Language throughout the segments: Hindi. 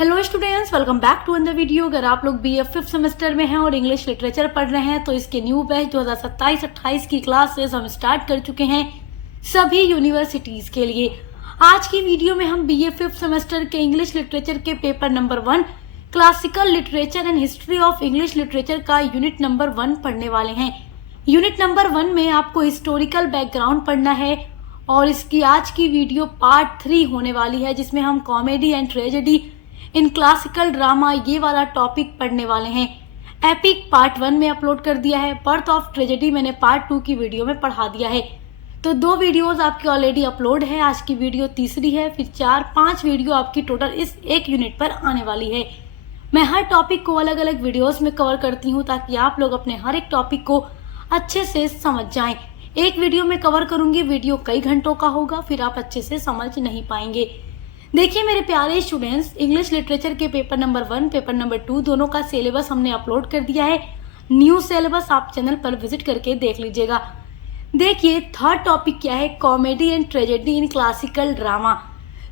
Hello students, welcome back to another video. अगर आप लोग बीए 5th सेमेस्टर में हैं और इंग्लिश लिटरेचर पढ़ रहे हैं तो इसके न्यू बैच 2027-28 की क्लासेस हम स्टार्ट कर चुके हैं सभी यूनिवर्सिटीज के लिए। आज की वीडियो में हम बीए 5th सेमेस्टर के इंग्लिश लिटरेचर के paper number 1 classical literature and history of English literature का यूनिट नंबर 1 पढ़ने वाले हैं। यूनिट नंबर 1 में आपको हिस्टोरिकल बैकग्राउंड पढ़ना है और इसकी आज की वीडियो पार्ट 3 होने वाली है, जिसमें हम comedy and tragedy in classical drama ये वाला टॉपिक पढ़ने वाले हैं। एपिक पार्ट 1 में अपलोड कर दिया है, बर्थ ऑफ ट्रेजेडी मैंने पार्ट 2 की वीडियो में पढ़ा दिया है। तो 2 वीडियोस आपकी ऑलरेडी अपलोड है, आज की वीडियो तीसरी है, फिर 4-5 वीडियो आपकी टोटल इस एक यूनिट पर आने वाली है। मैं हर टॉपिक को अलग अलग वीडियोस में कवर करती हूँ ताकि आप लोग अपने हर एक टॉपिक को अच्छे से समझ जाएं। एक वीडियो में कवर करूंगी, वीडियो कई घंटों का होगा, फिर आप अच्छे से समझ नहीं पाएंगे। देखिए मेरे प्यारे स्टूडेंट्स, इंग्लिश लिटरेचर के पेपर नंबर 1 पेपर नंबर 2 दोनों का सिलेबस हमने अपलोड कर दिया है। न्यू सिलेबस आप चैनल पर विजिट करके देख लीजिएगा। देखिए थर्ड टॉपिक क्या है, comedy and tragedy in classical drama.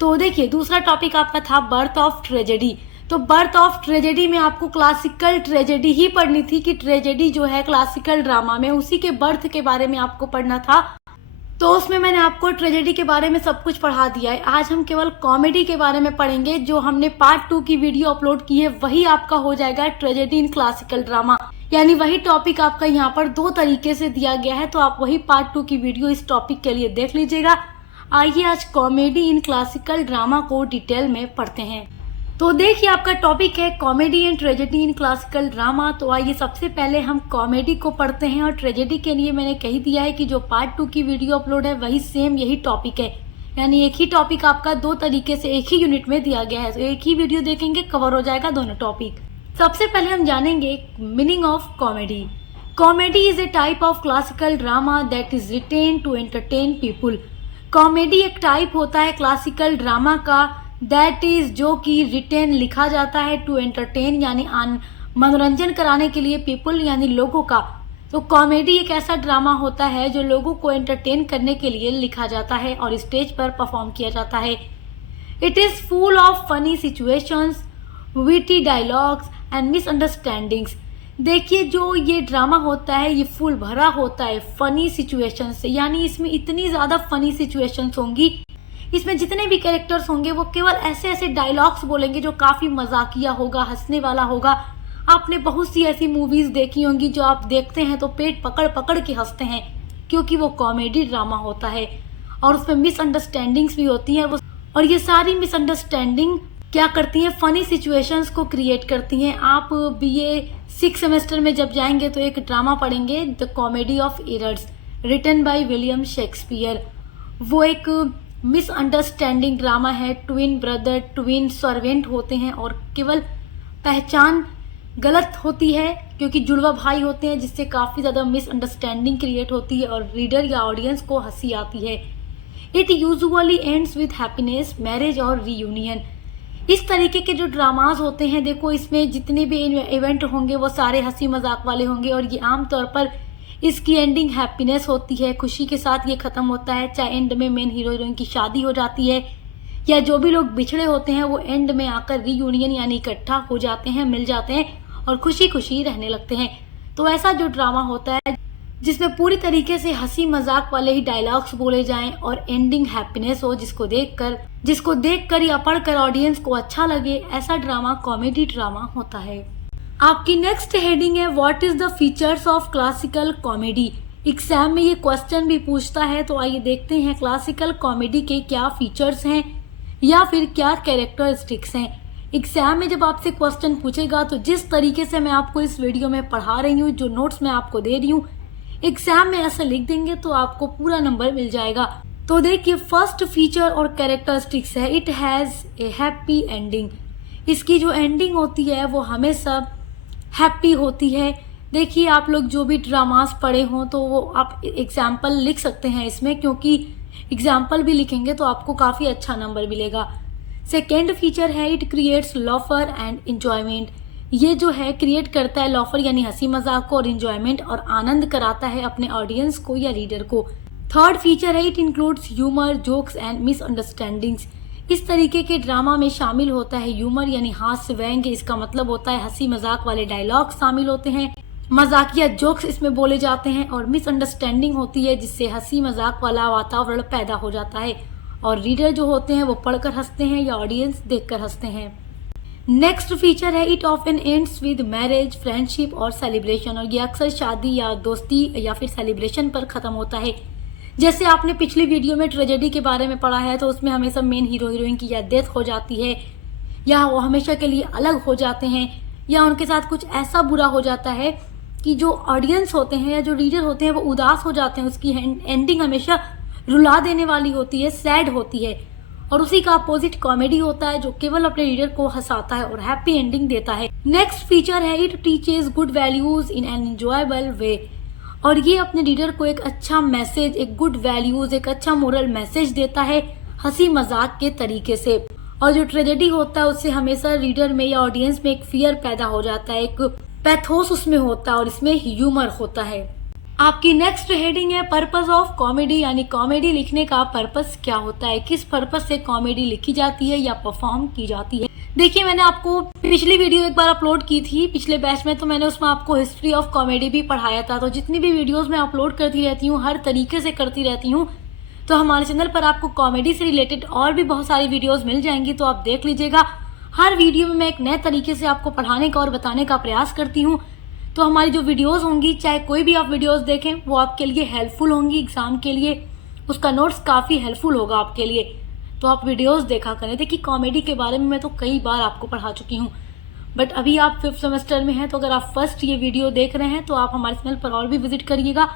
तो देखिए दूसरा टॉपिक आपका था बर्थ ऑफ ट्रेजेडी। तो बर्थ ऑफ ट्रेजेडी में आपको क्लासिकल ट्रेजेडी ही पढ़नी थी कि ट्रेजेडी जो है क्लासिकल ड्रामा में उसी के बर्थ के बारे में आपको पढ़ना था। तो उसमें मैंने आपको ट्रेजेडी के बारे में सब कुछ पढ़ा दिया है। आज हम केवल कॉमेडी के बारे में पढ़ेंगे। जो हमने पार्ट 2 की वीडियो अपलोड की है वही आपका हो जाएगा ट्रेजेडी इन क्लासिकल ड्रामा, यानी वही टॉपिक आपका यहाँ पर 2 तरीके से दिया गया है। तो आप वही पार्ट 2 की वीडियो इस टॉपिक के लिए देख लीजिएगा। आइए आज कॉमेडी इन क्लासिकल ड्रामा को डिटेल में पढ़ते हैं। तो देखिए आपका टॉपिक है comedy and tragedy in classical drama. तो आइए सबसे पहले हम कॉमेडी को पढ़ते हैं और ट्रेजेडी के लिए मैंने कह दिया है कि जो पार्ट 2 की वीडियो अपलोड है वही सेम यही टॉपिक है, यानी एक ही टॉपिक आपका 2 तरीके से एक ही यूनिट में दिया गया है। तो एक ही वीडियो देखेंगे, कवर हो जाएगा दोनों टॉपिक। सबसे पहले हम जानेंगे meaning of comedy. Comedy is a type of classical drama that is written to entertain people. Comedy एक टाइप होता है क्लासिकल ड्रामा का, दैट इज जो कि रिटेन लिखा जाता है, टू एंटरटेन यानी मनोरंजन कराने के लिए, पीपल यानी लोगों का। तो कॉमेडी एक ऐसा ड्रामा होता है जो लोगों को एंटरटेन करने के लिए लिखा जाता है और स्टेज पर परफॉर्म किया जाता है। It is full of funny situations, witty dialogues and misunderstandings. देखिए जो ये ड्रामा होता है ये फुल भरा होता है फनी सिचुएशन से, यानी इसमें इतनी ज्यादा फनी सिचुएशंस होंगी, इसमें जितने भी कैरेक्टर्स होंगे वो केवल ऐसे ऐसे डायलॉग्स बोलेंगे जो काफी मजाकिया होगा, हंसने वाला होगा। आपने बहुत सी ऐसी मूवीज देखी होंगी जो आप देखते हैं तो पेट पकड़ पकड़ के हंसते हैं, क्योंकि वो कॉमेडी ड्रामा होता है और उसमें मिसअंडरस्टैंडिंग्स भी होती हैं। और ये सारी मिसअंडरस्टैंडिंग क्या करती हैं, फनी सिचुएशंस को क्रिएट करती हैं। आप बीए 6 सेमेस्टर में जब जाएंगे तो एक ड्रामा पढ़ेंगे, the comedy of errors, written by William Shakespeare. वो एक मिसअंडरस्टैंडिंग ड्रामा है। ट्विन ब्रदर, ट्विन सर्वेंट होते हैं और केवल पहचान गलत होती है क्योंकि जुड़वा भाई होते हैं, जिससे काफ़ी ज़्यादा मिसअंडरस्टैंडिंग क्रिएट होती है और रीडर या ऑडियंस को हंसी आती है। It usually ends with happiness, marriage और रीयूनियन। इस तरीके के जो ड्रामाज होते हैं, देखो इसमें जितने भी इवेंट होंगे वो सारे हंसी मजाक वाले होंगे और ये आमतौर पर इसकी एंडिंग हैप्पीनेस होती है, खुशी के साथ ये खत्म होता है। चाहे एंड में मेन हीरो हीरोइन की शादी हो जाती है या जो भी लोग बिछड़े होते हैं वो एंड में आकर रीयूनियन यानी इकट्ठा हो जाते हैं, मिल जाते हैं और खुशी खुशी रहने लगते हैं। तो ऐसा जो ड्रामा होता है जिसमें पूरी तरीके से हंसी मजाक वाले ही डायलॉग्स बोले जाएं और एंडिंग हैप्पीनेस हो, जिसको देखकर या पढ़कर ऑडियंस को अच्छा लगे, ऐसा ड्रामा कॉमेडी ड्रामा होता है। आपकी नेक्स्ट हेडिंग है what is the features of classical comedy. Exam में ये क्वेश्चन भी पूछता है, तो आइए देखते हैं क्लासिकल कॉमेडी के क्या फीचर्स हैं या फिर क्या कैरेक्टरिस्टिक्स हैं। एग्जाम में जब आपसे क्वेश्चन पूछेगा तो जिस तरीके से मैं आपको इस वीडियो में पढ़ा रही हूँ, जो नोट्स मैं आपको दे रही हूँ, एग्जाम में ऐसा लिख देंगे तो आपको पूरा नंबर मिल जाएगा। तो देखिए फर्स्ट फीचर और कैरेक्टरिस्टिक्स है, it has a happy ending. इसकी जो एंडिंग होती है वो हमेशा हैप्पी होती है। देखिए आप लोग जो भी ड्रामास पढ़े हों तो वो आप एग्जाम्पल लिख सकते हैं इसमें, क्योंकि एग्जाम्पल भी लिखेंगे तो आपको काफ़ी अच्छा नंबर मिलेगा। सेकेंड फीचर है इट क्रिएट्स लॉफर एंड इंजॉयमेंट। ये जो है क्रिएट करता है लॉफर यानी हंसी मजाक को और इंजॉयमेंट और आनंद कराता है अपने ऑडियंस को या रीडर को। थर्ड फीचर है it includes humour, jokes and misunderstandings. इस तरीके के ड्रामा में शामिल होता है ह्यूमर यानी हास्य व्यंग्य। इसका मतलब होता है हंसी मजाक वाले डायलॉग शामिल होते हैं, मजाकिया जोक्स इसमें बोले जाते हैं और मिसअंडरस्टैंडिंग होती है, जिससे हंसी मजाक वाला वातावरण पैदा हो जाता है और रीडर जो होते हैं वो पढ़कर हंसते हैं या ऑडियंस देखकर हंसते हैं। नेक्स्ट फीचर है it often ends with marriage, friendship और सेलिब्रेशन। और ये अक्सर शादी या दोस्ती या फिर सेलिब्रेशन पर खत्म होता है। जैसे आपने पिछली वीडियो में ट्रेजेडी के बारे में पढ़ा है, तो उसमें हमेशा मेन हीरो हीरोइन की या डेथ हो जाती है या वो हमेशा के लिए अलग हो जाते हैं या उनके साथ कुछ ऐसा बुरा हो जाता है कि जो ऑडियंस होते हैं या जो रीडर होते हैं वो उदास हो जाते हैं। उसकी एंडिंग हमेशा रुला देने वाली होती है, सैड होती है। और उसी का अपोजिट कॉमेडी होता है जो केवल अपने रीडर को हंसाता है और हैप्पी एंडिंग देता है। नेक्स्ट फीचर है it teaches good values in an enjoyable way. और ये अपने रीडर को एक अच्छा मैसेज, एक गुड वैल्यूज, एक अच्छा मोरल मैसेज देता है हंसी मजाक के तरीके से। और जो ट्रेजेडी होता है उससे हमेशा रीडर में या ऑडियंस में एक फियर पैदा हो जाता है, एक पैथोस उसमें होता है और इसमें ह्यूमर होता है। आपकी नेक्स्ट हेडिंग है पर्पस ऑफ कॉमेडी, यानी कॉमेडी लिखने का पर्पस क्या होता है, किस पर्पस से कॉमेडी लिखी जाती है या परफॉर्म की जाती है। देखिए, मैंने आपको पिछली वीडियो एक बार अपलोड की थी पिछले बैच में, तो मैंने उसमें आपको हिस्ट्री ऑफ कॉमेडी भी पढ़ाया था। तो जितनी भी वीडियोस मैं अपलोड करती रहती हूँ, हर तरीके से करती रहती हूँ, तो हमारे चैनल पर आपको कॉमेडी से रिलेटेड और भी बहुत सारी वीडियोस मिल जाएंगी, तो आप देख लीजिएगा। हर वीडियो में मैं एक नए तरीके से आपको पढ़ाने का और बताने का प्रयास करती हूँ। तो हमारी जो वीडियोस होंगी, चाहे कोई भी आप वीडियोस देखें, वो आपके लिए हेल्पफुल होंगी एग्जाम के लिए। उसका नोट्स काफ़ी हेल्पफुल होगा आपके लिए, तो आप वीडियोस देखा करें। देखिए, कॉमेडी के बारे में मैं तो कई बार आपको पढ़ा चुकी हूँ, बट अभी आप 5th सेमेस्टर में हैं, तो अगर आप फर्स्ट ये वीडियो देख रहे हैं तो आप हमारे चैनल पर और भी विजिट करिएगा।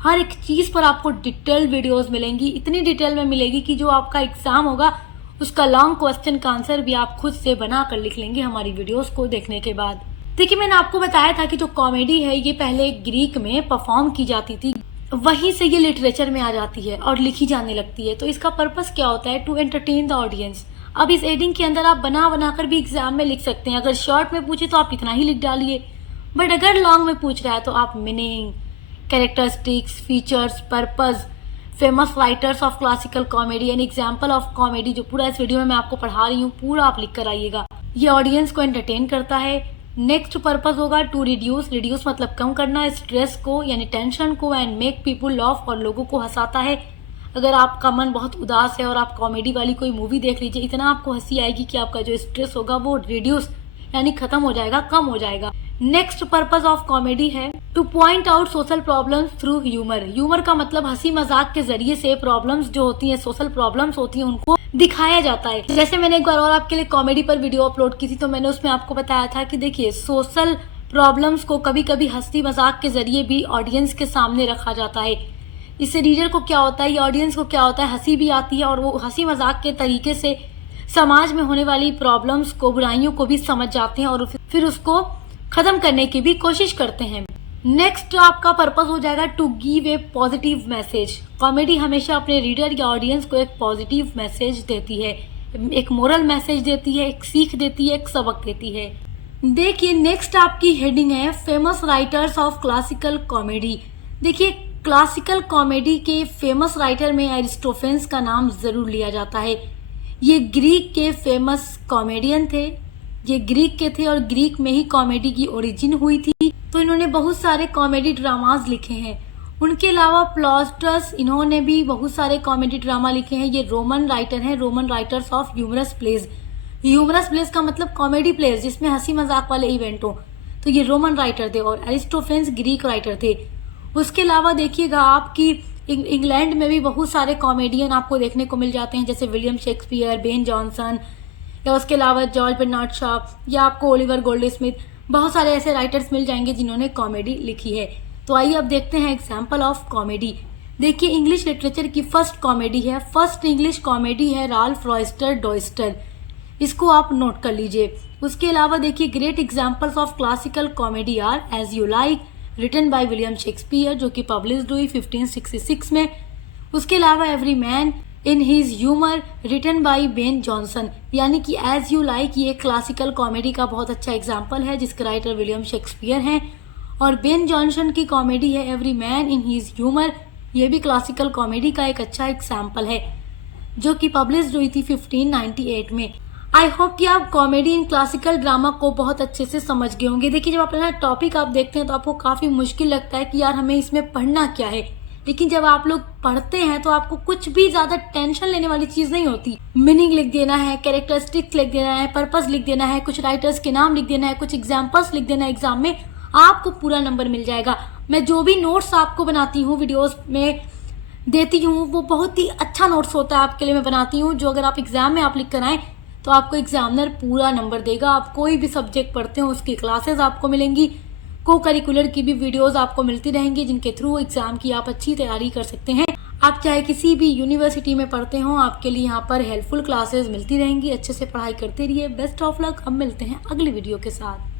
हर एक चीज़ पर आपको डिटेल वीडियोज़ मिलेंगी, इतनी डिटेल में मिलेगी कि जो आपका एग्जाम होगा उसका लॉन्ग क्वेश्चन का आंसर भी आप खुद से बना कर लिख लेंगे हमारी वीडियोज़ को देखने के बाद। देखिए, मैंने आपको बताया था कि जो कॉमेडी है ये पहले ग्रीक में परफॉर्म की जाती थी, वहीं से ये लिटरेचर में आ जाती है और लिखी जाने लगती है। तो इसका पर्पस क्या होता है? To entertain the audience. अब इस हेडिंग के अंदर आप बना बनाकर भी एग्जाम में लिख सकते हैं। अगर शॉर्ट में पूछे तो आप इतना ही लिख डालिए, बट अगर लॉन्ग में पूछ रहा है तो आप meaning, characteristics, features, purpose, famous writers of classical comedy and example of comedy, जो पूरा इस वीडियो में मैं आपको पढ़ा रही हूँ, पूरा आप लिख कर आइएगा। ये ऑडियंस को एंटरटेन करता है। नेक्स्ट पर्पस होगा टू रिड्यूस। रिड्यूस मतलब कम करना स्ट्रेस को यानी टेंशन को, एंड मेक पीपुल लॉफ और लोगों को हंसाता है। अगर आपका मन बहुत उदास है और आप कॉमेडी वाली कोई मूवी देख लीजिए, इतना आपको हंसी आएगी कि आपका जो स्ट्रेस होगा वो रिड्यूस यानी खत्म हो जाएगा, कम हो जाएगा। नेक्स्ट पर्पस ऑफ कॉमेडी है two point out social problems through humour. Humour का मतलब हंसी मजाक के जरिए से प्रॉब्लम्स जो होती हैं, सोशल प्रॉब्लम्स होती हैं, उनको दिखाया जाता है। जैसे मैंने एक बार और आपके लिए कॉमेडी पर वीडियो अपलोड की थी, तो मैंने उसमें आपको बताया था कि देखिए, सोशल प्रॉब्लम्स को कभी कभी हंसी मजाक के जरिए भी ऑडियंस के सामने रखा जाता है। इससे रीडर को क्या होता है, ये ऑडियंस को क्या होता है, हंसी भी आती है और वो हंसी मजाक के तरीके से समाज में होने वाली प्रॉब्लम्स को, बुराइयों को भी समझ जाते हैं और फिर उसको खत्म करने की भी कोशिश करते हैं। नेक्स्ट आपका पर्पस हो जाएगा to give a positive message. Comedy हमेशा अपने रीडर या ऑडियंस को एक पॉजिटिव मैसेज देती है, एक मोरल मैसेज देती है, एक सीख देती है, एक सबक देती है। देखिए, नेक्स्ट आपकी हेडिंग है famous writers of classical comedy. देखिए, क्लासिकल कॉमेडी के फेमस राइटर में एरिस्टोफेंस का नाम जरूर लिया जाता है। ये ग्रीक के फेमस कॉमेडियन थे, ये ग्रीक के थे और ग्रीक में ही कॉमेडी की ओरिजिन हुई थी। तो इन्होंने बहुत सारे कॉमेडी ड्रामाज लिखे हैं। उनके अलावा प्लॉस्टस, इन्होंने भी बहुत सारे कॉमेडी ड्रामा लिखे हैं। ये रोमन राइटर हैं, Roman writers of humorous plays. Humorous plays का मतलब कॉमेडी प्लेज जिसमें हंसी मजाक वाले इवेंट हो, तो ये रोमन राइटर थे और एरिस्टोफेंस ग्रीक राइटर थे। उसके अलावा देखिएगा, आपकी इंग्लैंड में भी बहुत सारे कॉमेडियन आपको देखने को मिल जाते हैं, जैसे विलियम शेक्सपियर, बेन जॉनसन, या उसके अलावा जॉर्ज बर्नार्ड शॉ, या आपको ओलिवर गोल्डस्मिथ, बहुत सारे ऐसे राइटर्स मिल जाएंगे जिन्होंने कॉमेडी लिखी है। तो आइए अब देखते हैं एग्जाम्पल ऑफ कॉमेडी। देखिए, इंग्लिश लिटरेचर की फर्स्ट कॉमेडी है, फर्स्ट इंग्लिश कॉमेडी है राल्फ रॉयस्टर डॉयस्टर, इसको आप नोट कर लीजिए। उसके अलावा देखिए, great examples of classical comedy are as you like, written by William Shakespeare, जो कि पब्लिश्ड हुई 1566 में। उसके अलावा every man in his humour, written by Ben Jonson, यानी कि एज यू लाइक ये क्लासिकल कॉमेडी का बहुत अच्छा एग्जाम्पल है जिसके राइटर विलियम शेक्सपियर हैं। और बेन जॉनसन की कॉमेडी है every man in his humour, ये भी क्लासिकल कॉमेडी का एक अच्छा एग्जाम्पल है। जो कि पब्लिश हुई थी 1598 में। आई होप कि आप कॉमेडी इन क्लासिकल ड्रामा को बहुत अच्छे से समझ गए होंगे। देखिए, जब अपना टॉपिक आप देखते हैं तो आपको काफ़ी मुश्किल लगता है कि यार हमें इसमें पढ़ना क्या है, लेकिन जब आप लोग पढ़ते हैं तो आपको कुछ भी ज़्यादा टेंशन लेने वाली चीज़ नहीं होती। मीनिंग लिख देना है, कैरेक्टरिस्टिक्स लिख देना है, पर्पस लिख देना है, कुछ राइटर्स के नाम लिख देना है, कुछ एग्जाम्पल्स लिख देना है, एग्जाम में आपको पूरा नंबर मिल जाएगा। मैं जो भी नोट्स आपको बनाती हूँ, वीडियोस में देती हूँ, वो बहुत ही अच्छा नोट्स होता है आपके लिए मैं बनाती हूँ, जो अगर आप एग्जाम में आप लिख कर आएँ तो आपको एग्जामिनर पूरा नंबर देगा। आप कोई भी सब्जेक्ट पढ़ते हो उसकी क्लासेस आपको मिलेंगी, को करिकुलर की भी वीडियोस आपको मिलती रहेंगी, जिनके थ्रू एग्जाम की आप अच्छी तैयारी कर सकते हैं। आप चाहे किसी भी यूनिवर्सिटी में पढ़ते हो, आपके लिए यहाँ पर हेल्पफुल क्लासेस मिलती रहेंगी। अच्छे से पढ़ाई करते रहिए। Best of luck. अब मिलते हैं अगली वीडियो के साथ।